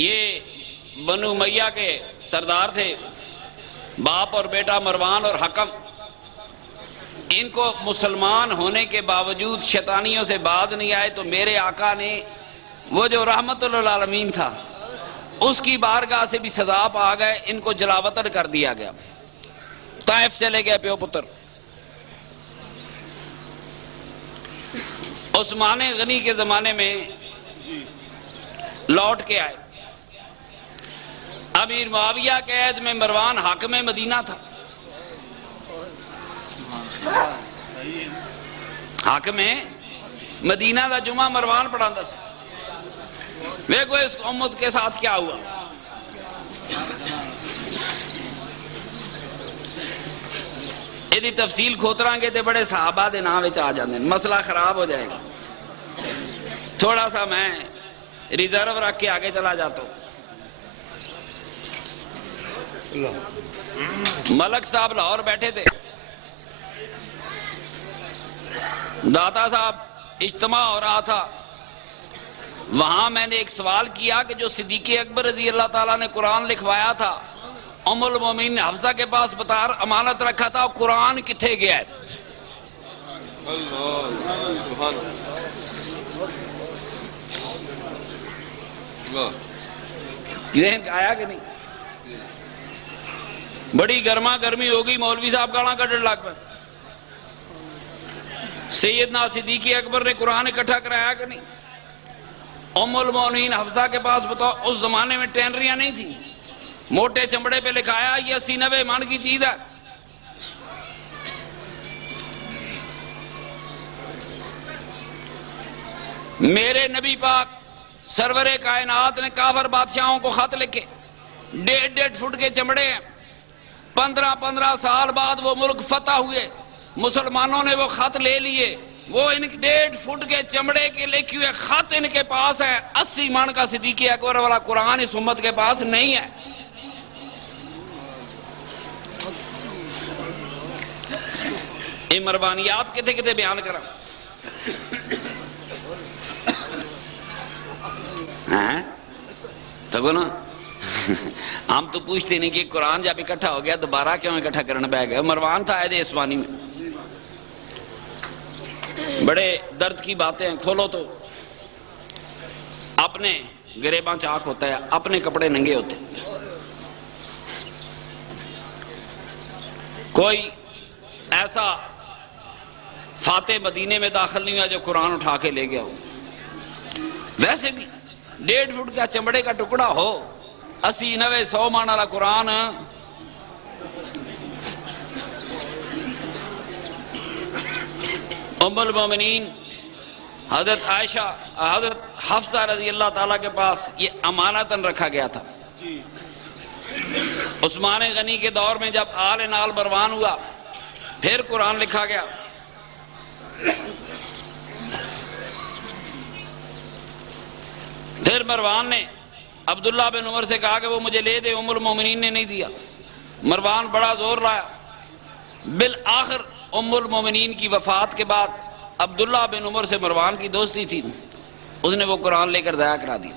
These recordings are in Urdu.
یہ بنو امیہ کے سردار تھے، باپ اور بیٹا مروان اور حکم۔ ان کو مسلمان ہونے کے باوجود شیطانیوں سے باز نہیں آئے، تو میرے آقا نے وہ جو رحمت للعالمین تھا اس کی بارگاہ سے بھی سزا پا گئے، ان کو جلا وطن کر دیا گیا، طائف چلے گئے پیو پتر۔ عثمان غنی کے زمانے میں لوٹ کے آئے۔ امیر معاویہ کے عہد میں مروان حاکم مدینہ تھا، حاکم مدینہ دا جمعہ مروان پڑھاندا سی۔ دیکھو اس امت کے ساتھ کیا ہوا۔ یہ تفصیل کھوتران گے تے بڑے صحابہ دے نام وچ آ جاندے، مسئلہ خراب ہو جائے گا۔ تھوڑا سا میں ریزرو رکھ کے آگے چلا جاتا ہوں۔ ملک صاحب لاہور بیٹھے تھے، داتا صاحب اجتماع ہو رہا تھا، وہاں میں نے ایک سوال کیا کہ جو صدیق اکبر رضی اللہ تعالیٰ نے قرآن لکھوایا تھا، ام المومنین نے حفصہ کے پاس امانت رکھا تھا، قرآن کتھے گیا ہے؟ ذہن آیا کہ نہیں؟ بڑی گرما گرمی ہوگی، مولوی صاحب گالاں کڈن لگ پے۔ سیدنا صدیق اکبر نے قرآن اکٹھا کرایا کہ نہیں؟ ام المومنین حفصہ کے پاس بتاؤ، اس زمانے میں ٹینریاں نہیں تھیں، موٹے چمڑے پہ لکھایا یہ 80-90 من کی چیز ہے۔ میرے نبی پاک سرور کائنات نے کافر بادشاہوں کو خط لکھے، 1.5 فٹ کے چمڑے ہیں۔ 15 سال بعد وہ ملک فتح ہوئے، مسلمانوں نے وہ خط لے لیے، وہ ان 1.5 فٹ کے چمڑے کے لکھے ہوئے خط ان کے پاس ہے، 80 من کا صدیق اکبر والا قرآن اس امت کے پاس نہیں ہے۔ یہ مروانیات کتے کتے بیان کرا، تو نا ہم تو پوچھتے نہیں کہ قرآن جب اکٹھا ہو گیا دوبارہ کیوں اکٹھا کرنا پہ گیا۔ مروان تھا عہد عثمانی میں، بڑے درد کی باتیں ہیں، کھولو تو اپنے گریباں چاک ہوتا ہے، اپنے کپڑے ننگے ہوتے ہیں۔ کوئی ایسا فاتح مدینے میں داخل نہیں ہوا جو قرآن اٹھا کے لے گیا ہو۔ ویسے بھی 1.5 فٹ کا چمڑے کا ٹکڑا ہو، 80-90-100 من والا قرآن، ام المومنین حضرت عائشہ حضرت حفصہ رضی اللہ تعالیٰ کے پاس یہ امانتاً رکھا گیا تھا۔ عثمان غنی کے دور میں جب آل نال مروان ہوا، پھر قرآن لکھا گیا۔ پھر مروان نے عبداللہ بن عمر سے کہا کہ وہ مجھے لے دے، ام المومنین نے نہیں دیا۔ مروان بڑا زور لایا، بالآخر ام المومنین کی وفات کے بعد عبداللہ بن عمر سے مروان کی دوستی تھی، اس نے وہ قرآن لے کر ضائع کرا دیا۔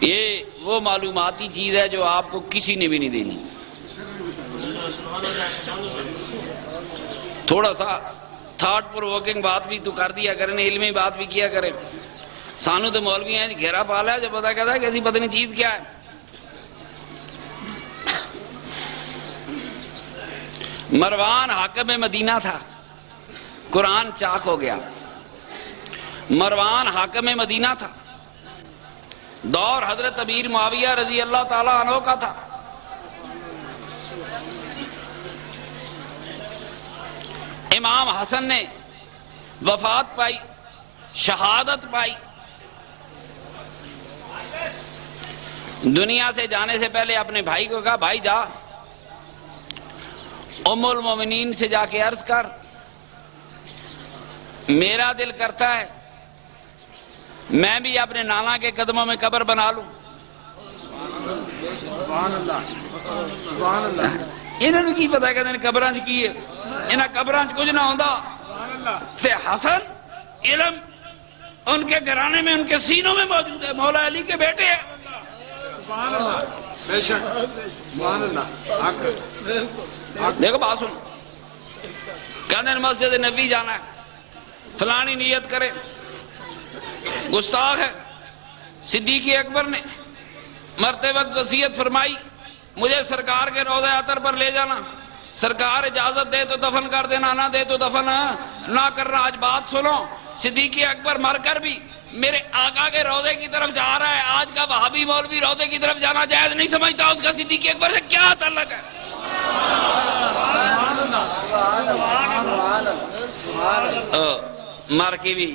یہ وہ معلوماتی چیز ہے جو آپ کو کسی نے بھی نہیں دینی۔ تھوڑا سا تھاٹ پرووکنگ بات بھی تو کر دیا کریں، علمی بات بھی کیا کریں۔ سانو تو مولوی ہیں گھیرا پالا ہے جو پتا کہتا ہے کہ ایسی پتہ نہیں چیز کیا ہے۔ مروان حاکم مدینہ تھا، قرآن چاک ہو گیا۔ مروان حاکم مدینہ تھا، دور حضرت امیر معاویہ رضی اللہ تعالیٰ عنہ کا تھا۔ امام حسن نے وفات پائی، شہادت پائی۔ دنیا سے جانے سے پہلے اپنے بھائی کو کہا، بھائی جا ام المومنین سے جا کے عرض کر، میرا دل کرتا ہے میں بھی اپنے نانا کے قدموں میں قبر بنا لوں۔ انہوں نے کی پتا کہ قبران کی ہے، انہاں قبران کچھ نہ ہوندا تے حسن علم ان کے گھرانے میں ان کے سینوں میں موجود ہے، مولا علی کے بیٹے ہیں۔ سبحان اللہ، بے شک، سبحان اللہ۔ دیکھو بات سن، کہتے ہیں مسجد نبی جانا ہے، فلانی نیت کرے، گستاخ ہے۔ صدیق اکبر نے مرتے وقت وصیت فرمائی مجھے سرکار کے روضہ اطہر پر لے جانا، سرکار اجازت دے تو دفن کر دینا، نہ دے تو دفن نہ کرنا۔ آج بات سنو، صدیق اکبر مر کر بھی میرے آقا کے روضے کی طرف جا رہا ہے۔ آج کا وہابی مولوی روضے کی طرف جانا جائز نہیں سمجھتا، اس کا صدیق اکبر سے کیا تعلق ہے؟ مر کے بھی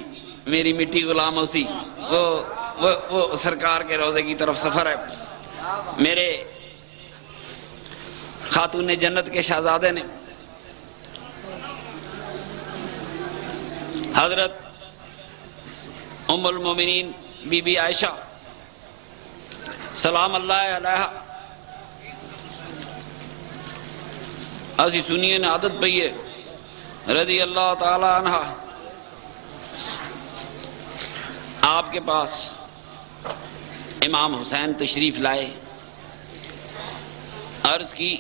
میری مٹی غلام اسی، وہ سرکار کے روضے کی طرف سفر ہے۔ میرے خاتون جنت کے شہزادے نے حضرت ام المومنین بی بی عائشہ سلام اللہ علیہا اسی سنیے نے عادت پئی ہے رضی اللہ تعالی عنہ آپ کے پاس امام حسین تشریف لائے، عرض کی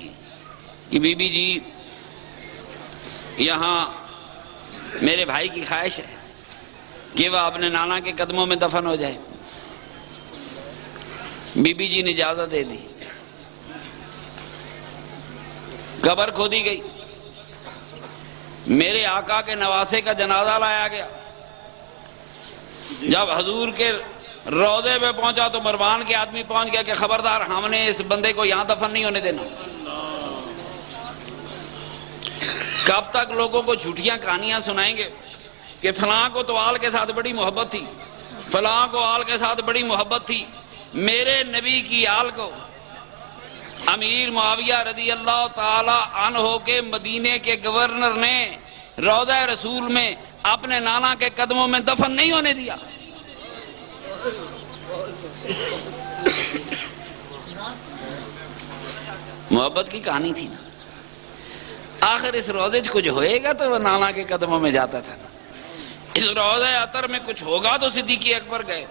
کہ بی بی جی یہاں میرے بھائی کی خواہش ہے کہ وہ اپنے نانا کے قدموں میں دفن ہو جائے۔ بی بی جی نے اجازت دے دی، قبر کھودی گئی، میرے آقا کے نواسے کا جنازہ لایا گیا۔ جب حضور کے روضے پہ پہنچا تو مروان کے آدمی پہنچ گیا کہ خبردار ہم نے اس بندے کو یہاں دفن نہیں ہونے دینا۔ کب تک لوگوں کو جھوٹیاں کہانیاں سنائیں گے کہ فلاں کو تو آل کے ساتھ بڑی محبت تھی، فلاں کو آل کے ساتھ بڑی محبت تھی۔ میرے نبی کی آل کو امیر معاویہ رضی اللہ تعالی عنہ کے مدینے کے گورنر نے روضہ رسول میں اپنے نانا کے قدموں میں دفن نہیں ہونے دیا۔ محبت کی کہانی تھی نا۔ آخر اس روضے کچھ ہوئے گا تو وہ نانا کے قدموں میں جاتا تھا، اس روضہ اطہر میں کچھ ہوگا تو صدیق اکبر گئے،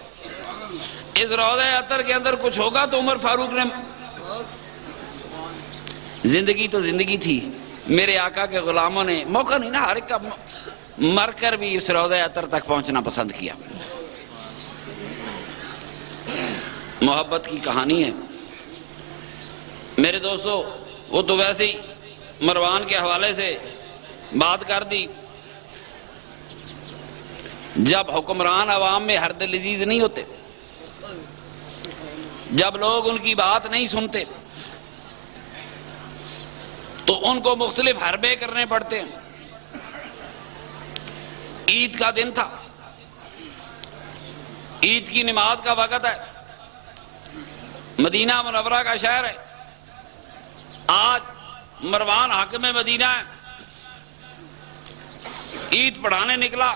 اس روضہ اطہر کے اندر کچھ ہوگا تو عمر فاروق نے۔ زندگی تو زندگی تھی، میرے آقا کے غلاموں نے موقع نہیں نا، ہر ایک کا مر کر بھی اس روضہ اطہر تک پہنچنا پسند کیا۔ محبت کی کہانی ہے میرے دوستو۔ وہ تو ویسے ہی مروان کے حوالے سے بات کر دی، جب حکمران عوام میں ہر دل عزیز نہیں ہوتے، جب لوگ ان کی بات نہیں سنتے تو ان کو مختلف حربے کرنے پڑتے ہیں۔ عید کا دن تھا، عید کی نماز کا وقت ہے، مدینہ منورہ کا شہر ہے، آج مروان حاکم مدینہ ہے، عید پڑھانے نکلا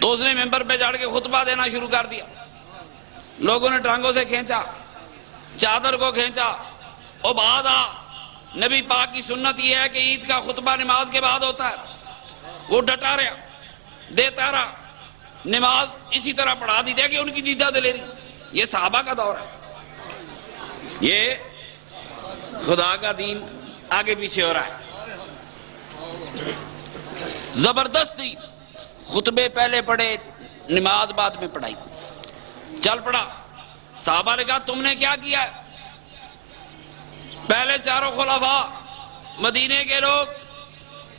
تو اس نے ممبر پہ چڑھ کے خطبہ دینا شروع کر دیا۔ لوگوں نے ٹانگوں سے کھینچا، چادر کو کھینچا، او بعد آ، نبی پاک کی سنت یہ ہے کہ عید کا خطبہ نماز کے بعد ہوتا ہے۔ وہ ڈٹا رہا، دیتا رہا، نماز اسی طرح پڑھا دی۔ دیکھیں ان کی دیدہ دلیری، یہ صحابہ کا دور ہے، یہ خدا کا دین آگے پیچھے ہو رہا ہے۔ زبردستی خطبے پہلے پڑھے، نماز بعد میں پڑھائی، چل پڑا۔ صحابہ نے کہا تم نے کیا کیا ہے؟ پہلے چاروں خلفاء مدینے کے لوگ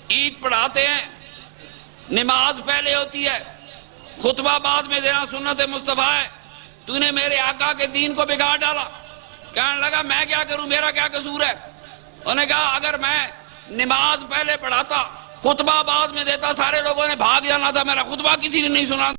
عید پڑھاتے ہیں، نماز پہلے ہوتی ہے، خطبہ بعد میں دینا سنت مصطفیٰ ہے، تو نے میرے آقا کے دین کو بگاڑ ڈالا۔ کہنے لگا میں کیا کروں، میرا کیا قصور ہے؟ انہوں نے کہا اگر میں نماز پہلے پڑھاتا، خطبہ بعد میں دیتا، سارے لوگوں نے بھاگ جانا تھا، میرا خطبہ کسی نے نہیں سنا